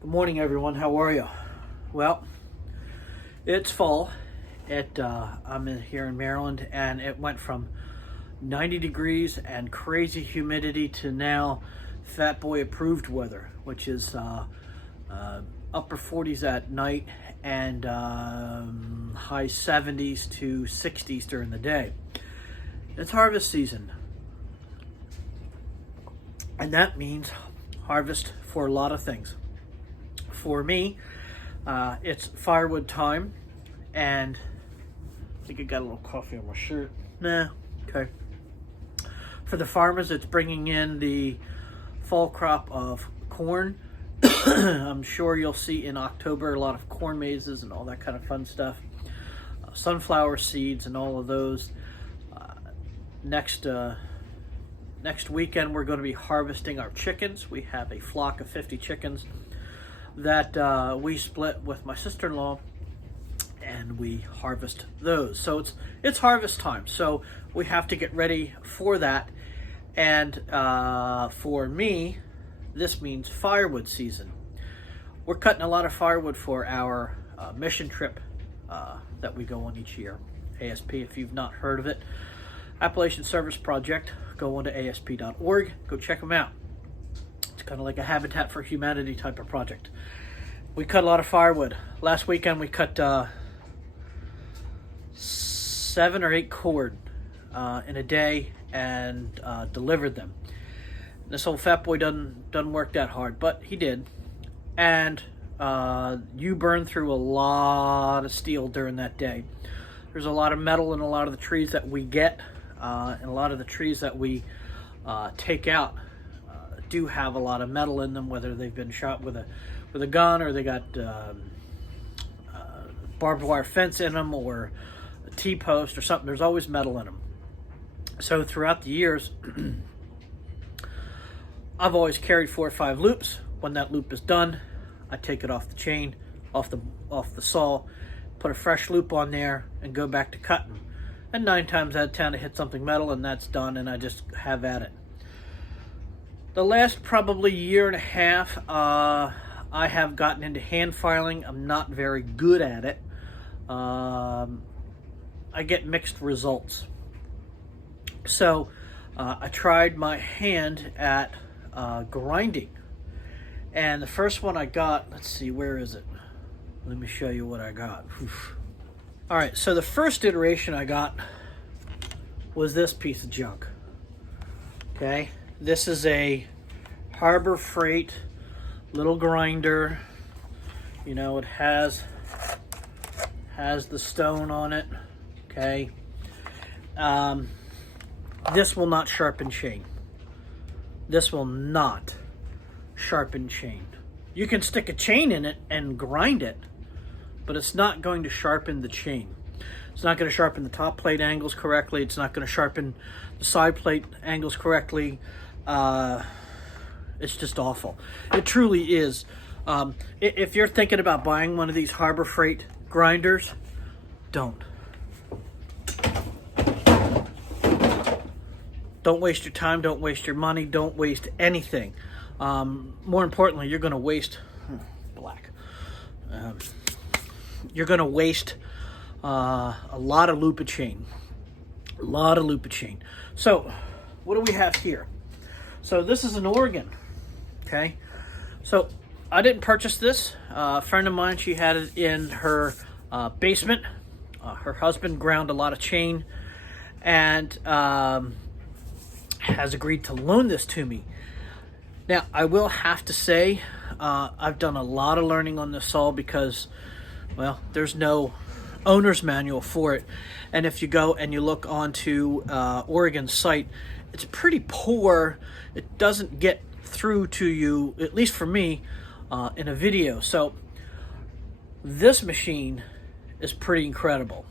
Good morning, everyone. How are you? Well, it's fall. I'm here in Maryland, and it went from 90 degrees and crazy humidity to now fat boy approved weather, which is upper 40s at night and high 70s to 60s during the day. It's harvest season, and that means harvest for a lot of things. For me, it's firewood time, and I think I got a little coffee on my shirt. Nah, okay. For the farmers, it's bringing in the fall crop of corn. I'm sure you'll see in October a lot of corn mazes and all that kind of fun stuff. Sunflower seeds and all of those. Next weekend, we're going to be harvesting our chickens. We have a flock of 50 chickens that we split with my sister-in-law, and we harvest those. So it's harvest time, so we have to get ready for that. And for me, this means firewood season. We're cutting a lot of firewood for our mission trip that we go on each year. ASP, if you've not heard of it, Appalachian Service Project. Go on to asp.org. Go check them out. It's kind of like a Habitat for Humanity type of project. We cut a lot of firewood. Last weekend we cut 7 or 8 cord in a day and delivered them. This old fat boy doesn't work that hard, but he did. And you burn through a lot of steel during that day. There's a lot of metal in a lot of the trees that we get, and a lot of the trees that we take out do have a lot of metal in them, whether they've been shot with a gun or they got barbed wire fence in them or a T-post or something. There's always metal in them. So throughout the years, I've always carried 4 or 5 loops. When that loop is done, I take it off the chain, off the saw, put a fresh loop on there, and go back to cutting. And 9 times out of 10, I hit something metal, and that's done, and I just have at it. The last probably year and a half, I have gotten into hand filing. I'm not very good at it. I get mixed results. So I tried my hand at grinding. And the first one I got, let's see, where is it? Let me show you what I got. Oof. All right, so the first iteration I got was this piece of junk. Okay, this is a Harbor Freight little grinder. You know, it has the stone on it. Okay, this will not sharpen chain. This will not sharpen chain. You can stick a chain in it and grind it, but it's not going to sharpen the chain. It's not going to sharpen the top plate angles correctly. It's not going to sharpen the side plate angles correctly. It's just awful. It truly is. If you're thinking about buying one of these Harbor Freight grinders, don't. Don't waste your time. Don't waste your money. Don't waste anything. More importantly, you're going to waste you're going to waste a lot of loop of chain. A lot of loop of chain. So, what do we have here? So, this is an organ. Okay. So, I didn't purchase this. A friend of mine, she had it in her basement. Her husband ground a lot of chain and has agreed to loan this to me. Now, I will have to say, I've done a lot of learning on this saw because, well, there's no owner's manual for it. And if you go and you look onto Oregon's site, it's pretty poor. It doesn't get through to you, at least for me, in a video. So this machine is pretty incredible.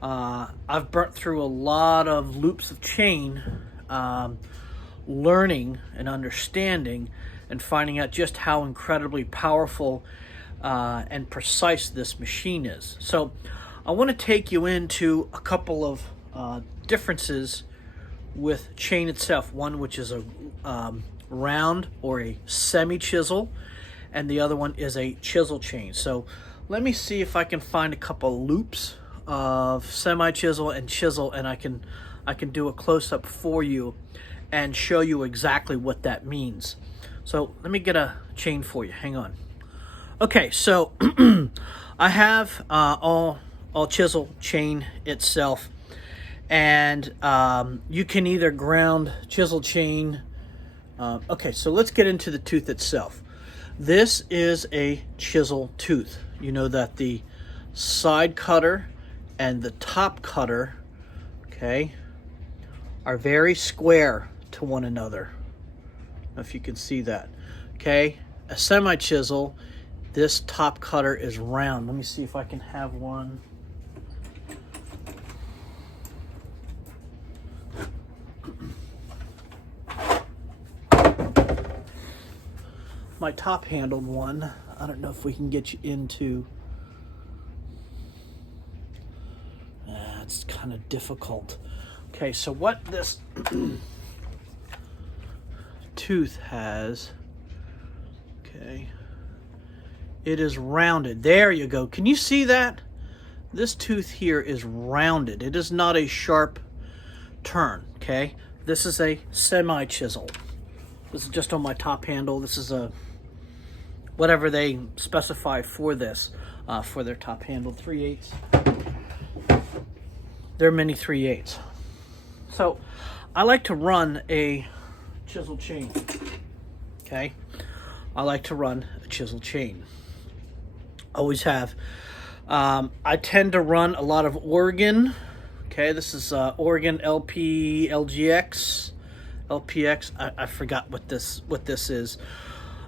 I've burnt through a lot of loops of chain, learning and understanding and finding out just how incredibly powerful and precise this machine is. So I want to take you into a couple of differences with chain itself. One which is a round or a semi-chisel, and the other one is a chisel chain. So let me see if I can find a couple loops of semi-chisel and chisel, and I can do a close-up for you and show you exactly what that means. So let me get a chain for you. Hang on. Okay, so I have all chisel chain itself, and you can either ground chisel chain. Okay, so let's get into the tooth itself. This is a chisel tooth. You know that the side cutter and the top cutter, okay, are very square to one another. I don't know if you can see that. Okay, a semi-chisel, this top cutter is round. Let me see if I can have one. My top-handled one, I don't know if we can get you into. It's kind of difficult. Okay, so what this tooth has, okay, it is rounded. There you go. Can you see that? This tooth here is rounded. It is not a sharp turn, okay? This is a semi-chisel. This is just on my top handle. This is a whatever they specify for this, for their top handle, 3/8. They're mini 3/8. So I like to run a chisel chain, okay? I like to run a chisel chain. Always have. I tend to run a lot of Oregon. Okay, this is Oregon LPX. I forgot what this is.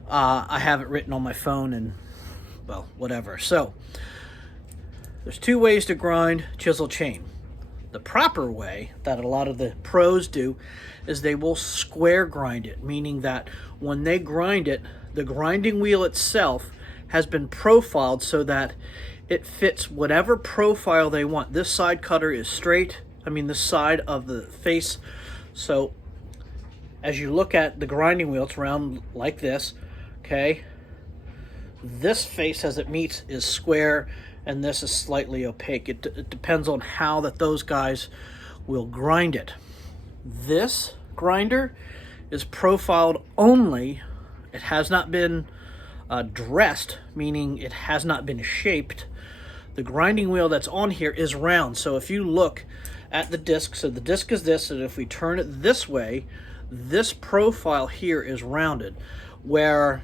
I have it written on my phone, and well, whatever. So there's two ways to grind chisel chain. The proper way that a lot of the pros do is they will square grind it, meaning that when they grind it, the grinding wheel itself has been profiled so that it fits whatever profile they want. This side cutter is straight, this side of the face. So as you look at the grinding wheel, it's round like this, okay? This face as it meets is square, and this is slightly opaque. It depends on how those guys will grind it. This grinder is profiled only. It has not been dressed, meaning it has not been shaped. The grinding wheel that's on here is round. So if you look at the disc, so the disc is this, and if we turn it this way, this profile here is rounded. Where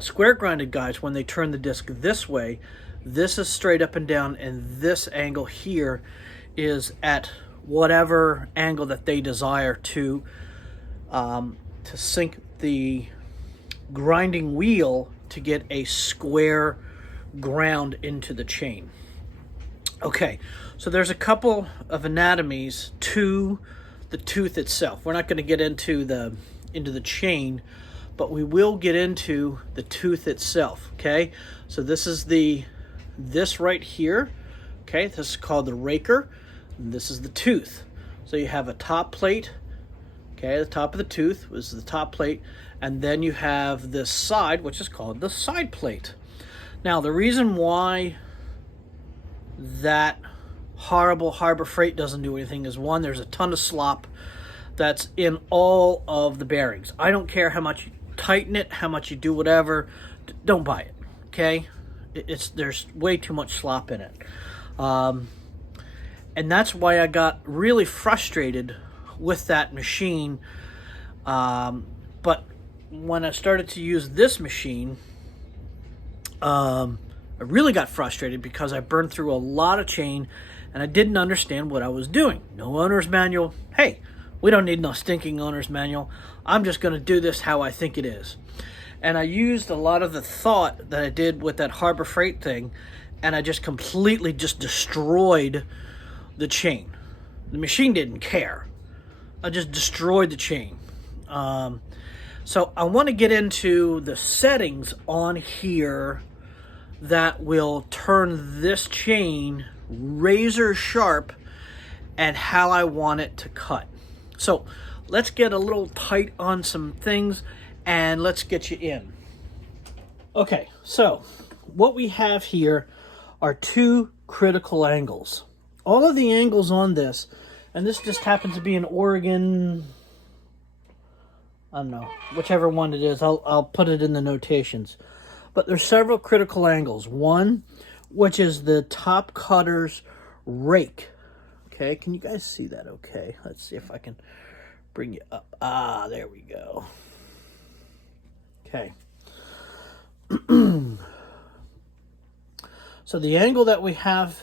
square grinded guys, when they turn the disc this way, this is straight up and down, and this angle here is at whatever angle that they desire to sink the grinding wheel to get a square ground into the chain. Okay, so there's a couple of anatomies to the tooth itself. We're not going to get into the chain, but we will get into the tooth itself. Okay, so this is this right here. Okay, this is called the raker. And this is the tooth. So you have a top plate. Okay, the top of the tooth was the top plate, and then you have this side, which is called the side plate. Now, the reason why that horrible Harbor Freight doesn't do anything is, one, there's a ton of slop that's in all of the bearings. I don't care how much you tighten it, how much you do whatever, don't buy it, okay? There's way too much slop in it. And that's why I got really frustrated with that machine. But when I started to use this machine, I really got frustrated because I burned through a lot of chain and I didn't understand what I was doing. No owner's manual. Hey, we don't need no stinking owner's manual. I'm just going to do this how I think it is. And I used a lot of the thought that I did with that Harbor Freight thing, and I just completely destroyed the chain. The machine didn't care. I just destroyed the chain. So I want to get into the settings on here that will turn this chain razor sharp and how I want it to cut. So let's get a little tight on some things and let's get you in. Okay, so what we have here are two critical angles. All of the angles on this, and this just happens to be an Oregon, I don't know, whichever one it is, I'll put it in the notations. But there's several critical angles. One, which is the top cutter's rake. Okay, can you guys see that okay? Let's see if I can bring you up. Ah, there we go. Okay. So the angle that we have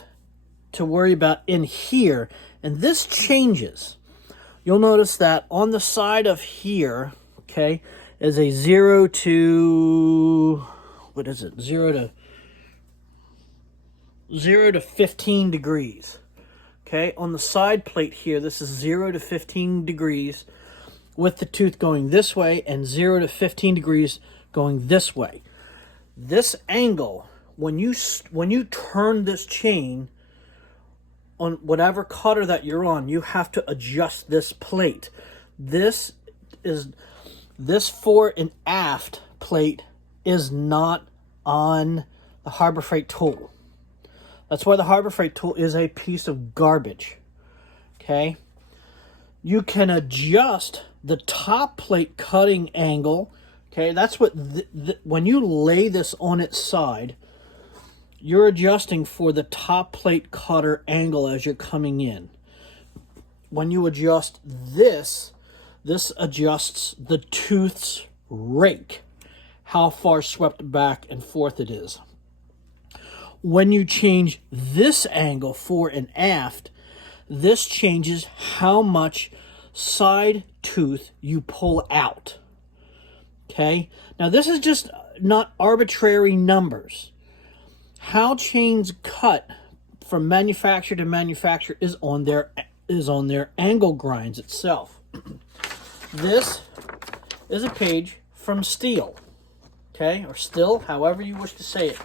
to worry about in here, and this changes. You'll notice that on the side of here, okay, is a 0 to, what is it? 0 to 15 degrees. Okay, on the side plate here, this is 0 to 15 degrees with the tooth going this way and 0 to 15 degrees going this way. This angle, when you turn this chain on whatever cutter that you're on, you have to adjust this plate. This fore and aft plate is not on the Harbor Freight tool. That's why the Harbor Freight tool is a piece of garbage. Okay? You can adjust the top plate cutting angle. Okay, that's what, when you lay this on its side, you're adjusting for the top plate cutter angle as you're coming in. When you adjust this adjusts the tooth's rake, how far swept back and forth it is. When you change this angle fore and aft, this changes how much side tooth you pull out. Okay, now this is just not arbitrary numbers. How chains cut from manufacturer to manufacturer is on their angle grinds itself. This is a page from Steel, okay, or Still, however you wish to say it,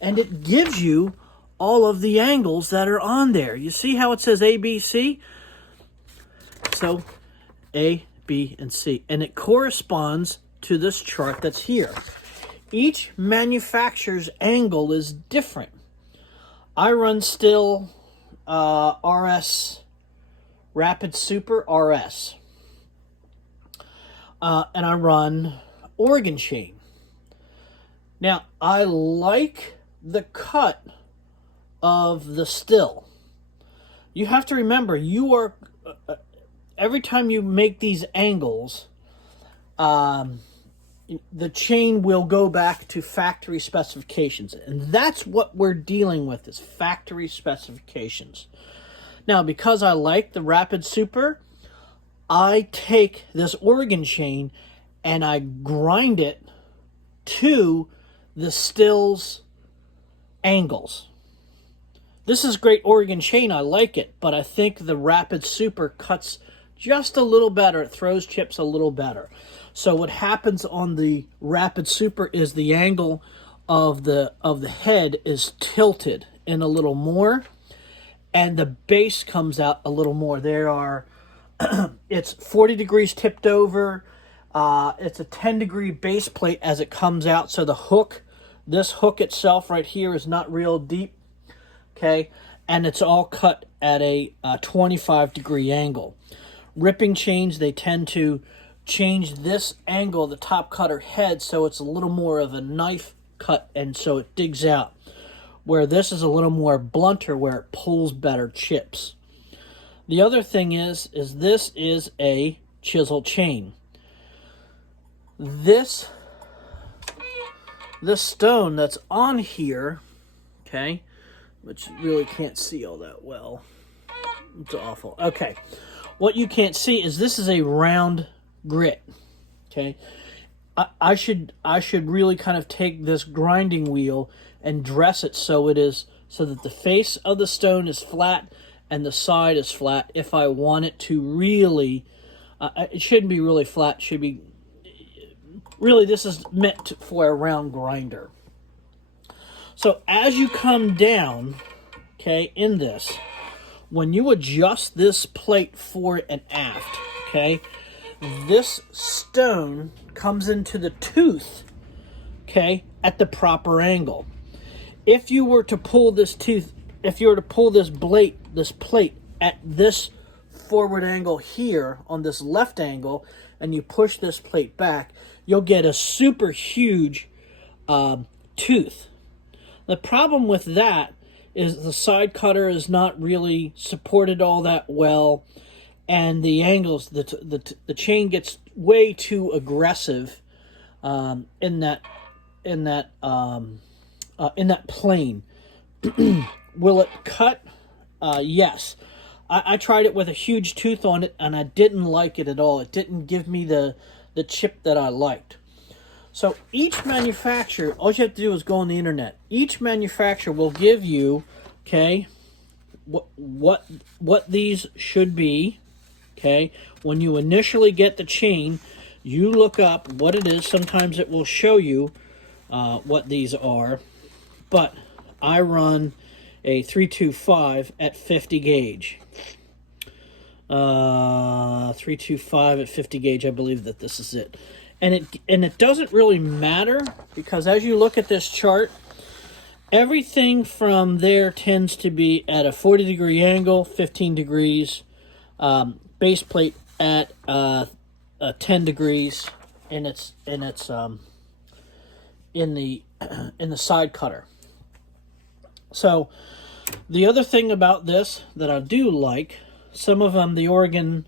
and it gives you all of the angles that are on there. You see how it says A, B, C? So A, B, and C, and it corresponds to this chart that's here. Each manufacturer's angle is different. I run Still RS, Rapid Super RS. And I run Oregon chain. Now, I like the cut of the Still. You have to remember, you are, every time you make these angles, the chain will go back to factory specifications. And that's what we're dealing with, is factory specifications. Now, because I like the Rapid Super, I take this Oregon chain and I grind it to the Still's angles. This is great Oregon chain, I like it, but I think the Rapid Super cuts just a little better. It throws chips a little better. So what happens on the Rapid Super is the angle of the head is tilted in a little more, and the base comes out a little more. There are it's 40 degrees tipped over. It's a 10-degree base plate as it comes out. So the hook, this hook itself right here is not real deep. Okay, and it's all cut at a 25-degree angle. Ripping chains, they tend to change this angle of the top cutter head so it's a little more of a knife cut, and so it digs out, where this is a little more blunter where it pulls better chips. The other thing is this is a chisel chain. This stone that's on here, okay, which you really can't see all that well. It's awful. Okay, what you can't see is this is a round grit. Okay, I should really kind of take this grinding wheel and dress it so it is, so that the face of the stone is flat and the side is flat. If I want it to really, it shouldn't be really flat. It should be really, this is meant for a round grinder. So as you come down, okay, in this, when you adjust this plate fore and aft, okay, this stone comes into the tooth, okay, at the proper angle. If you were to pull this tooth, if you were to pull this plate at this forward angle here on this left angle, and you push this plate back, you'll get a super huge tooth. The problem with that is the side cutter is not really supported all that well, and the angles, the chain gets way too aggressive in that plane. Will it cut? Yes. I tried it with a huge tooth on it, and I didn't like it at all. It didn't give me the chip that I liked. So each manufacturer, all you have to do is go on the internet. Each manufacturer will give you, okay, what these should be. Okay, when you initially get the chain, you look up what it is. Sometimes it will show you what these are, but I run a 325 at 50 gauge. 325 at 50 gauge, I believe that this is it. And it doesn't really matter, because as you look at this chart, everything from there tends to be at a 40-degree angle, 15 degrees, base plate at 10 degrees, and it's in the side cutter. So the other thing about this that I do like, some of them, the Oregon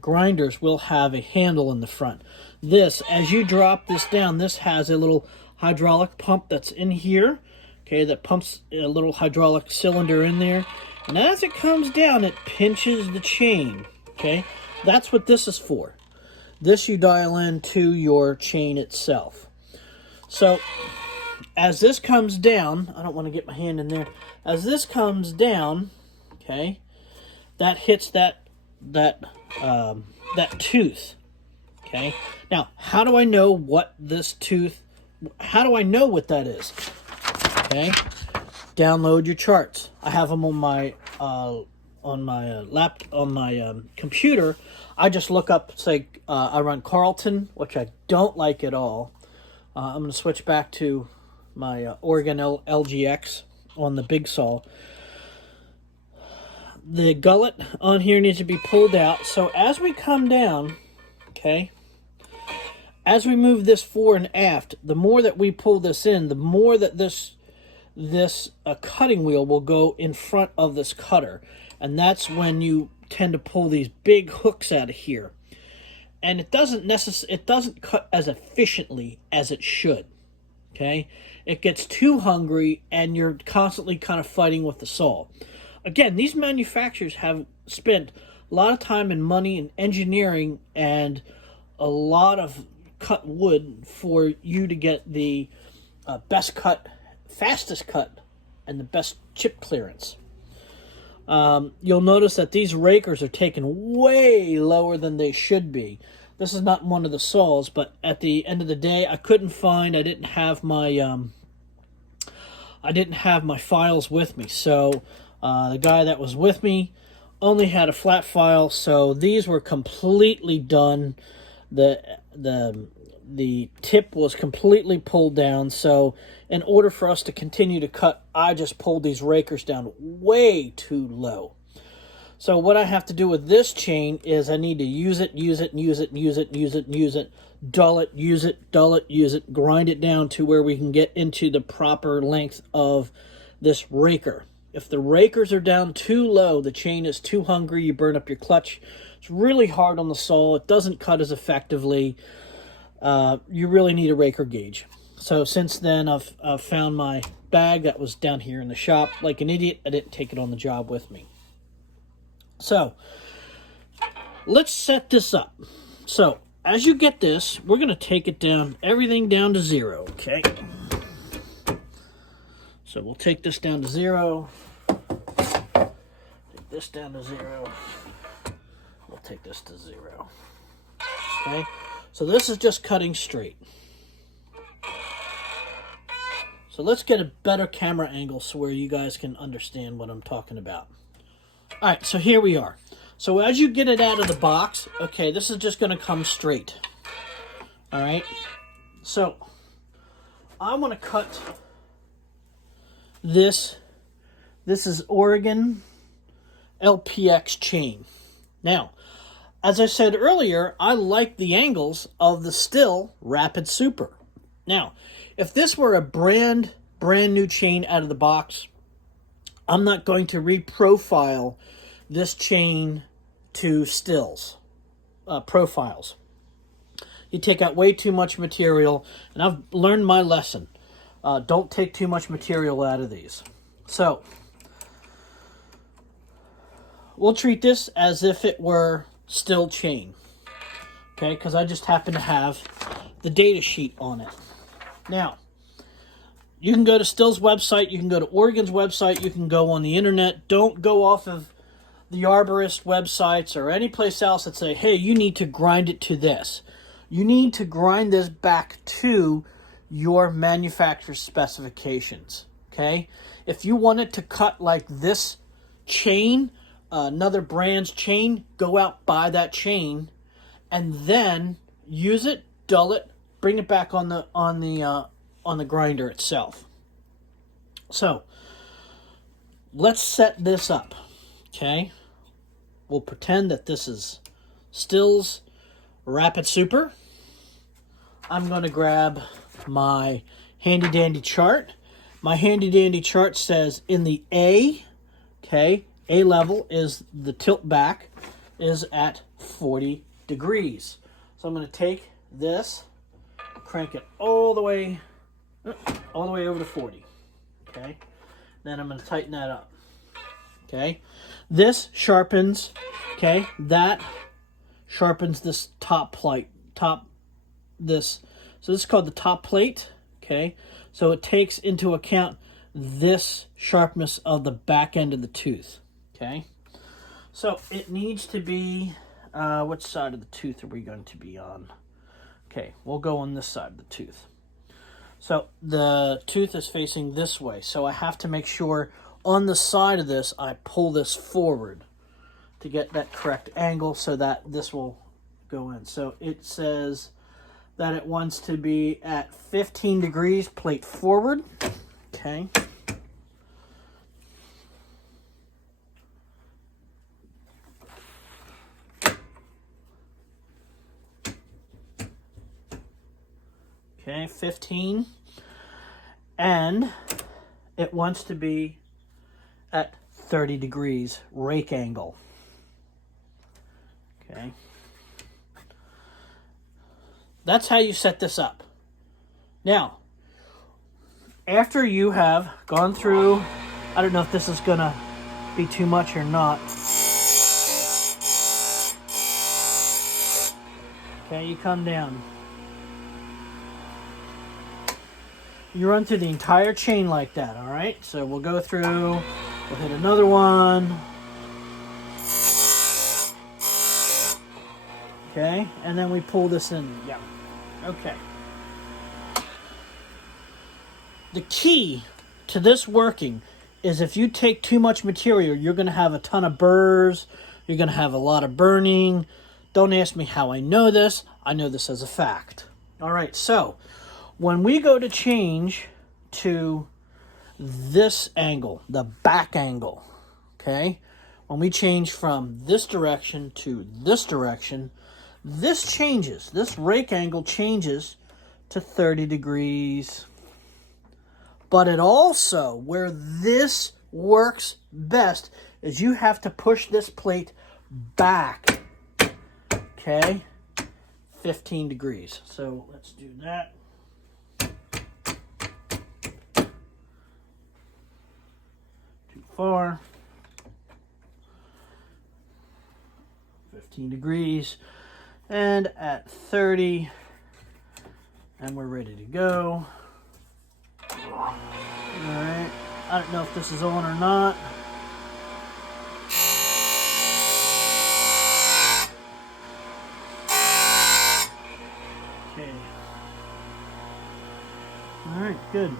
grinders will have a handle in the front. This, as you drop this down, this has a little hydraulic pump that's in here, okay, that pumps a little hydraulic cylinder in there, and as it comes down, it pinches the chain, okay. That's what this is for. This you dial into your chain itself. So as this comes down, I don't want to get my hand in there, as this comes down, okay, that hits that tooth. Okay, now how do I know what this tooth, how do I know what that is? Okay, download your charts. I have them on my computer. I just look up, say, I run Carlton, which I don't like at all. I'm going to switch back to my Oregon LGX on the big saw. The gullet on here needs to be pulled out. So as we come down, okay, as we move this fore and aft, the more that we pull this in, the more that this cutting wheel will go in front of this cutter. And that's when you tend to pull these big hooks out of here. And it doesn't cut as efficiently as it should. Okay? It gets too hungry, and you're constantly kind of fighting with the saw. Again, these manufacturers have spent a lot of time and money and engineering and a lot of cut wood for you to get the best cut, fastest cut, and the best chip clearance. You'll notice that these rakers are taken way lower than they should be. This is not one of the saws, but at the end of the day, I didn't have my files with me, so the guy that was with me only had a flat file, so these were completely done. The tip was completely pulled down, so in order for us to continue to cut, I just pulled these rakers down way too low. So what I have to do with this chain is I need to use it, dull it, use it, grind it down to where we can get into the proper length of this raker. If the rakers are down too low, the chain is too hungry, you burn up your clutch. It's really hard on the saw. It doesn't cut as effectively. You really need a raker gauge. So since then, I've found my bag that was down here in the shop. Like an idiot, I didn't take it on the job with me. So let's set this up. So as you get this, we're going to take it down, everything down to 0, okay? So we'll take this down to 0. Take this down to 0. We'll take this to 0. Okay? So this is just cutting straight. So let's get a better camera angle so where you guys can understand what I'm talking about. All right, so here we are. So as you get it out of the box, okay, this is just going to come straight. All right? So I want to cut this. This is Oregon LPX chain. Now, as I said earlier, I like the angles of the Stihl Rapid Super. Now, if this were a brand new chain out of the box, I'm not going to reprofile this chain to Stihl's profiles. You take out way too much material, and I've learned my lesson. Don't take too much material out of these. So, we'll treat this as if it were Stihl chain. Okay, because I just happen to have the data sheet on it. Now, you can go to Stihl's website, you can go to Oregon's website, you can go on the internet. Don't go off of the arborist websites or any place else that say, hey, you need to grind it to this. You need to grind this back to your manufacturer's specifications, okay? If you want it to cut like this chain, another brand's chain, go out, buy that chain, and then use it, dull it, bring it back on the grinder itself. So, let's set this up, okay? We'll pretend that this is Stihl's Rapid Super. I'm going to grab my handy dandy chart. My handy dandy chart says in the A, okay, A level is the tilt back is at 40 degrees. So I'm going to take this, crank it all the way over to 40. Okay, then I'm going to tighten that up. Okay, this sharpens. Okay, that sharpens this top plate. So this is called the top plate. Okay, so it takes into account this sharpness of the back end of the tooth. Okay, so it needs to be, which side of the tooth are we going to be on? Okay, we'll go on this side of the tooth. So the tooth is facing this way, so I have to make sure on the side of this I pull this forward to get that correct angle so that this will go in. So it says that it wants to be at 15 degrees plate forward. Okay. Okay, 15. And it wants to be at 30 degrees rake angle. Okay. That's how you set this up. Now, after you have gone through, I don't know if this is going to be too much or not. Okay, you come down. You run through the entire chain like that, all right? So we'll go through, we'll hit another one. Okay, and then we pull this in. Yeah, okay. The key to this working is if you take too much material, you're going to have a ton of burrs, you're going to have a lot of burning. Don't ask me how I know this. I know this as a fact. All right, so when we go to change to this angle, the back angle, okay? When we change from this direction to this direction, this changes. This rake angle changes to 30 degrees. But it also, where this works best, is you have to push this plate back, okay? 15 degrees. So let's do that. Too far. 15 degrees. And at 30, and we're ready to go. Alright, I don't know if this is on or not. Okay. Alright, good.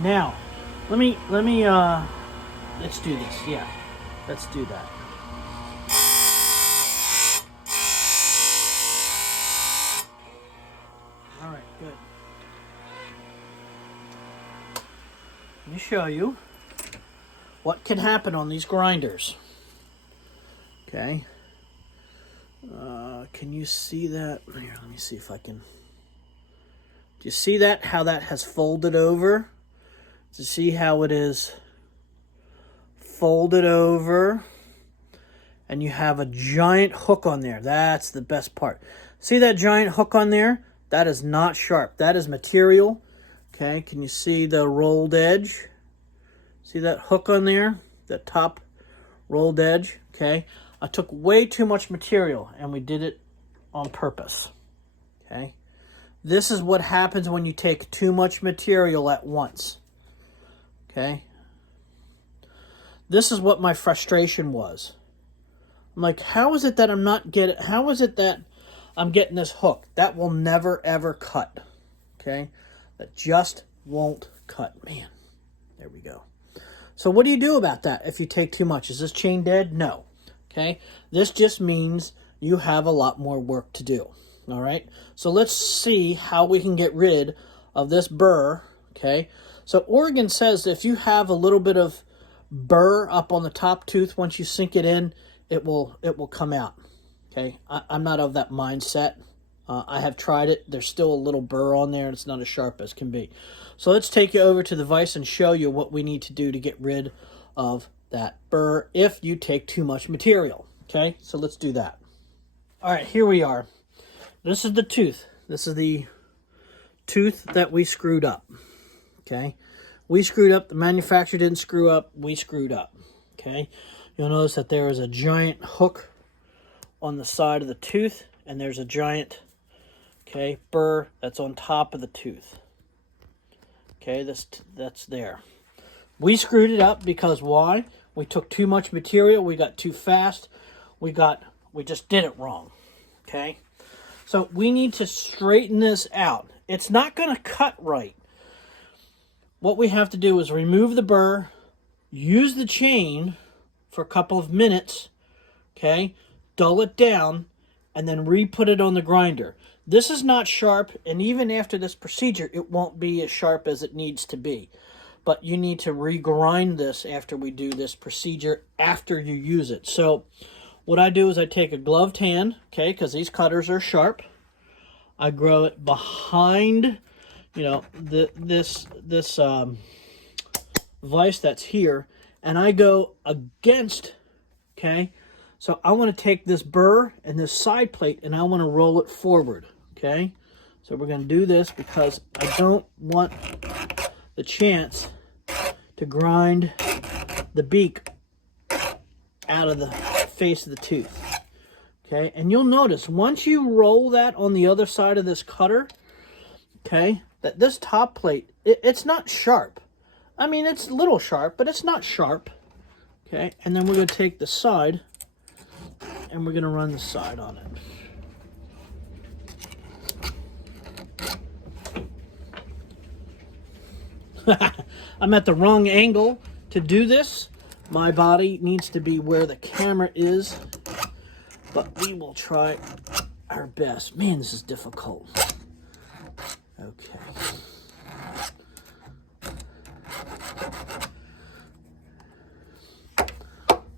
Now, let me let's do this. Yeah, let's do that. Alright, good. me show you what can happen on these grinders. Okay. Can you see that? Here, let me see if I can. Do you see that? How that has folded over? To see how it is folded over, and you have a giant hook on there. That's the best part. See that giant hook on there? That is not sharp. That is material. Okay, can you see the rolled edge? See that hook on there? The top rolled edge? Okay, I took way too much material, and we did it on purpose. Okay, this is what happens when you take too much material at once. Okay, this is what my frustration was. I'm like, how is it that I'm not getting, how is it that I'm getting this hook? That will never ever cut. Okay, that just won't cut. Man, there we go. So what do you do about that if you take too much? Is this chain dead? No. Okay, this just means you have a lot more work to do. All right, so let's see how we can get rid of this burr. Okay, so Oregon says that if you have a little bit of burr up on the top tooth, once you sink it in, it will come out. Okay, I'm not of that mindset. I have tried it. There's still a little burr on there, and it's not as sharp as can be. So let's take you over to the vise and show you what we need to do to get rid of that burr if you take too much material. Okay, so let's do that. All right, here we are. This is the tooth. This is the tooth that we screwed up. Okay, we screwed up. The manufacturer didn't screw up. We screwed up. Okay, you'll notice that there is a giant hook on the side of the tooth, and there's a giant, okay, burr that's on top of the tooth. Okay, that's there. We screwed it up because why? We took too much material. We got too fast. We just did it wrong. Okay, so we need to straighten this out. It's not going to cut right. What we have to do is remove the burr, use the chain for a couple of minutes, okay, dull it down, and then re-put it on the grinder. This is not sharp, and even after this procedure, it won't be as sharp as it needs to be. But you need to regrind this after we do this procedure, after you use it. So what I do is I take a gloved hand, okay, because these cutters are sharp. I grow it behind, you know, this vise that's here, and I go against, okay. So I want to take this burr and this side plate, and I want to roll it forward, okay. So we're going to do this because I don't want the chance to grind the beak out of the face of the tooth. Okay, and you'll notice once you roll that on the other side of this cutter, okay, that this top plate, it's not sharp. I mean, it's a little sharp, but it's not sharp. Okay, and then we're going to take the side, and we're going to run the side on it. I'm at the wrong angle to do this. My body needs to be where the camera is, but we will try our best. Man, this is difficult. Okay.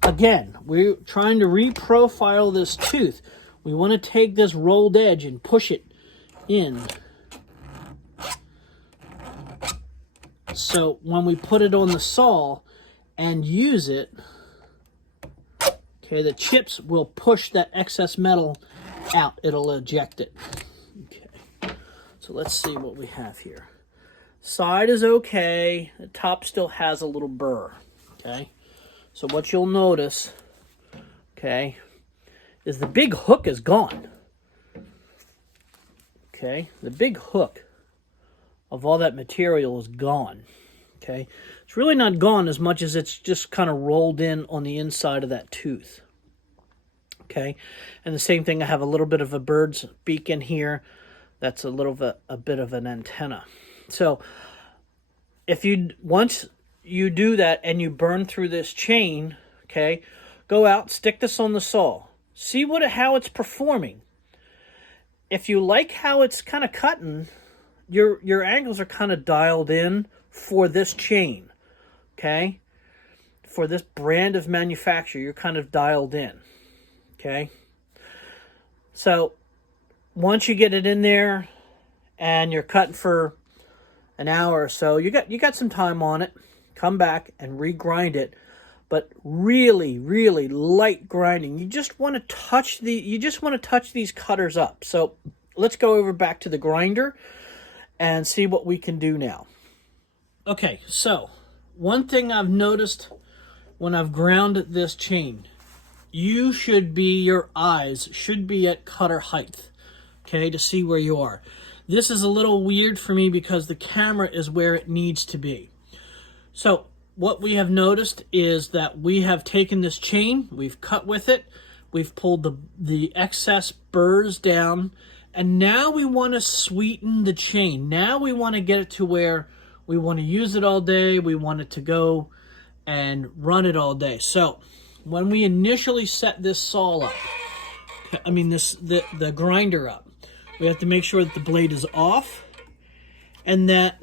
Again, we're trying to reprofile this tooth. We want to take this rolled edge and push it in. So when we put it on the saw and use it, okay, the chips will push that excess metal out. It'll eject it. Okay, so let's see what we have here. Side is okay. The top still has a little burr. Okay, so what you'll notice, okay, is the big hook is gone. Okay, the big hook of all that material is gone. Okay, it's really not gone as much as it's just kind of rolled in on the inside of that tooth. Okay, and the same thing, I have a little bit of a bird's beak in here. That's a bit of an antenna. So if once you do that and you burn through this chain, okay, go out, stick this on the saw, see how it's performing. If you like how it's kind of cutting, your angles are kind of dialed in for this chain. okay? For this brand of manufacturer, you're kind of dialed in, okay? So once you get it in there and you're cutting for an hour or so, you got some time on it. Come back and regrind it, but really, really light grinding. You just want to touch these cutters up. So let's go over back to the grinder and see what we can do now. Okay, so one thing I've noticed when I've ground this chain, your eyes should be at cutter height, okay, to see where you are. This is a little weird for me because the camera is where it needs to be. So what we have noticed is that we have taken this chain, we've cut with it, we've pulled the excess burrs down, and now we want to sweeten the chain. Now we want to get it to where we want to use it all day. We want it to go and run it all day. So when we initially set this saw up, the grinder up, we have to make sure that the blade is off and that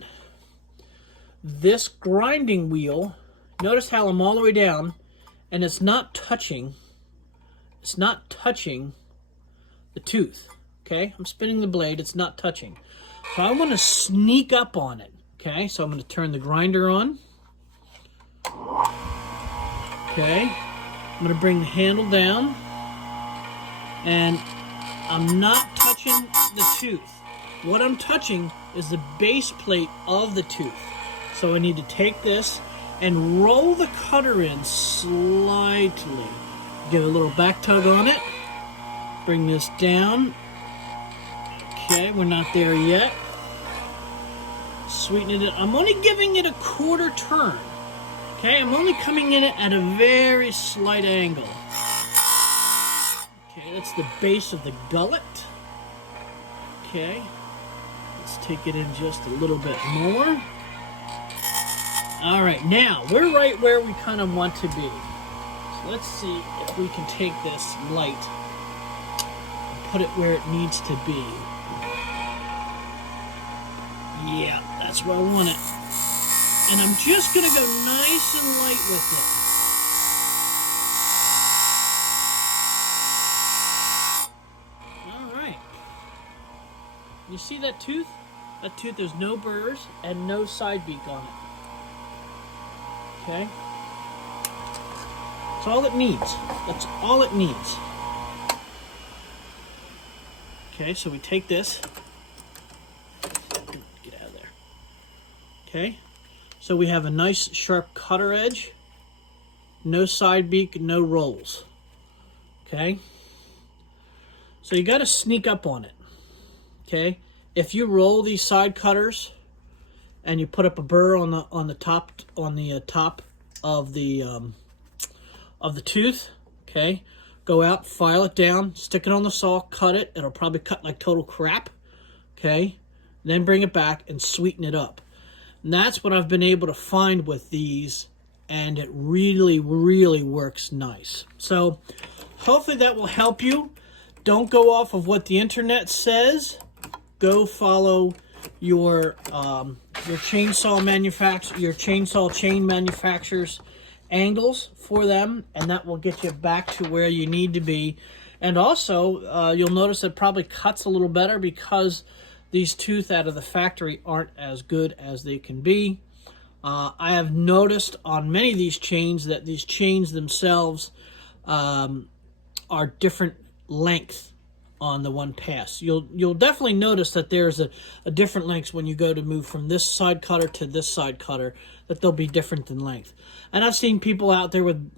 this grinding wheel, notice how I'm all the way down and it's not touching the tooth. Okay, I'm spinning the blade, it's not touching. So I want to sneak up on it. Okay, so I'm going to turn the grinder on. Okay, I'm going to bring the handle down. And I'm not touching the tooth. What I'm touching is the base plate of the tooth. So I need to take this and roll the cutter in slightly. Give a little back tug on it. Bring this down. Okay, we're not there yet. Sweeten it. I'm only giving it a quarter turn. Okay, I'm only coming in it at a very slight angle. Okay, that's the base of the gullet. Okay, let's take it in just a little bit more. All right, now we're right where we kind of want to be. So let's see if we can take this light and put it where it needs to be. Yeah, that's where I want it. And I'm just going to go nice and light with it. All right. You see that tooth? That tooth, there's no burrs and no side beak on it. Okay? That's all it needs. That's all it needs. Okay, so we take this. Get out of there. Okay? So we have a nice sharp cutter edge. No side beak, no rolls. Okay? So you got to sneak up on it. Okay? If you roll these side cutters and you put up a burr on the top of the tooth, okay, go out, file it down, stick it on the saw, cut it. It'll probably cut like total crap, okay. Then bring it back and sweeten it up. And that's what I've been able to find with these, and it really, really works nice. So hopefully that will help you. Don't go off of what the internet says. Go follow your chainsaw chain manufacturer's angles for them, and that will get you back to where you need to be. And also, you'll notice it probably cuts a little better because these teeth out of the factory aren't as good as they can be. I have noticed on many of these chains that these chains themselves are different length on the one pass. You'll definitely notice that there's a different length when you go to move from this side cutter to this side cutter, that they'll be different in length. And I've seen people out there with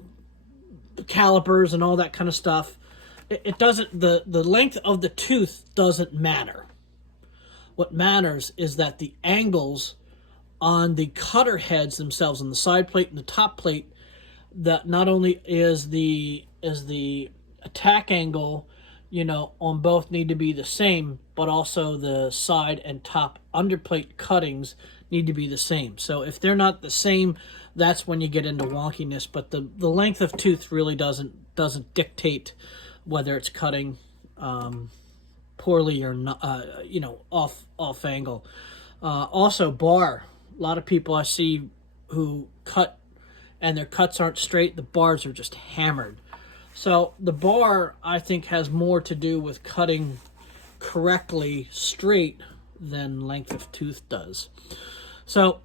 calipers and all that kind of stuff. It doesn't, the length of the tooth doesn't matter. What matters is that the angles on the cutter heads themselves, on the side plate and the top plate, that not only is the attack angle, you know, on both need to be the same, but also the side and top underplate cuttings need to be the same. So if they're not the same, that's when you get into wonkiness. But the length of tooth really doesn't dictate whether it's cutting poorly or not, you know, off angle. Also, bar. A lot of people I see who cut and their cuts aren't straight. The bars are just hammered. So the bar, I think, has more to do with cutting correctly straight than length of tooth does. So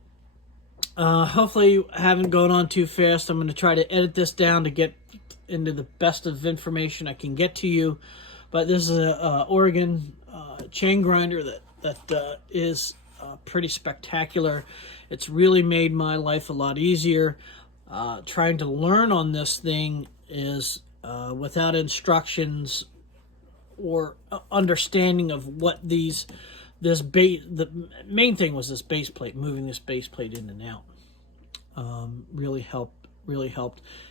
hopefully I haven't gone on too fast. I'm going to try to edit this down to get into the best of information I can get to you. But this is a Oregon chain grinder that is pretty spectacular. It's really made my life a lot easier. Trying to learn on this thing is without instructions or understanding of what the main thing was this base plate, moving this base plate in and out. Really helped,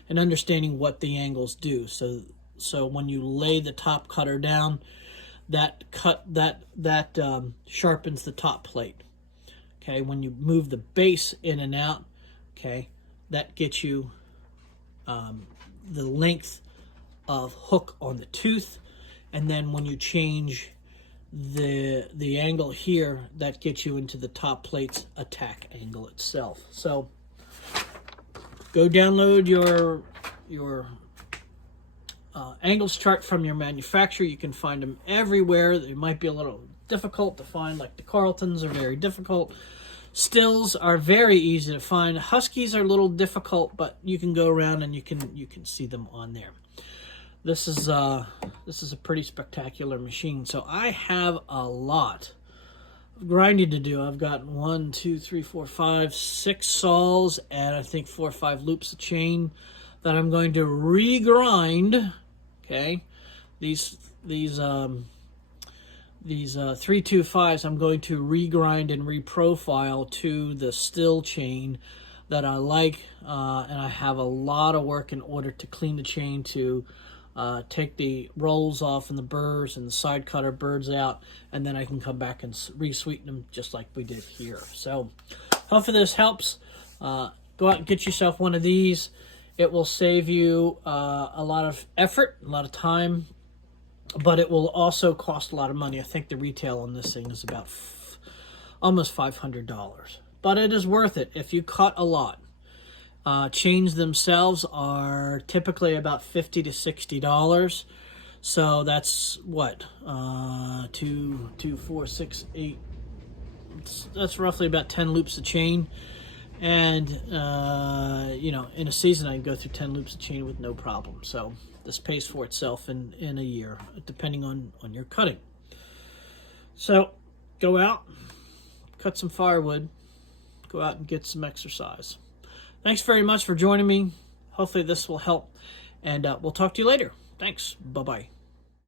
and understanding what the angles do. So when you lay the top cutter down, that sharpens the top plate. Okay, when you move the base in and out, okay, that gets you the length of hook on the tooth, and then when you change the angle here, that gets you into the top plate's attack angle itself. So go download your angles chart from your manufacturer. You can find them everywhere. They might be a little difficult to find, like the Carltons are very difficult. Stills are very easy to find. Huskies are a little difficult, but you can go around and you can see them on there. This is a pretty spectacular machine. So I have a lot of grinding to do. I've got 1, 2, 3, 4, 5, 6 saws, and I think 4 or 5 loops of chain that I'm going to regrind. Okay, these 325s I'm going to regrind and reprofile to the still chain that I like, and I have a lot of work in order to clean the chain, to take the rolls off and the burrs and the side cutter birds out, and then I can come back and re-sweeten them just like we did here. So hopefully this helps. Go out and get yourself one of these. It will save you a lot of effort, a lot of time, but it will also cost a lot of money. I think the retail on this thing is about almost $500, but it is worth it if you cut a lot. Chains themselves are typically about $50 to $60, so that's what 2, 4, 6, 8. That's roughly about 10 loops of chain. And, in a season, I can go through 10 loops of chain with no problem. So this pays for itself in a year, depending on your cutting. So go out, cut some firewood, go out and get some exercise. Thanks very much for joining me. Hopefully this will help, and we'll talk to you later. Thanks. Bye-bye.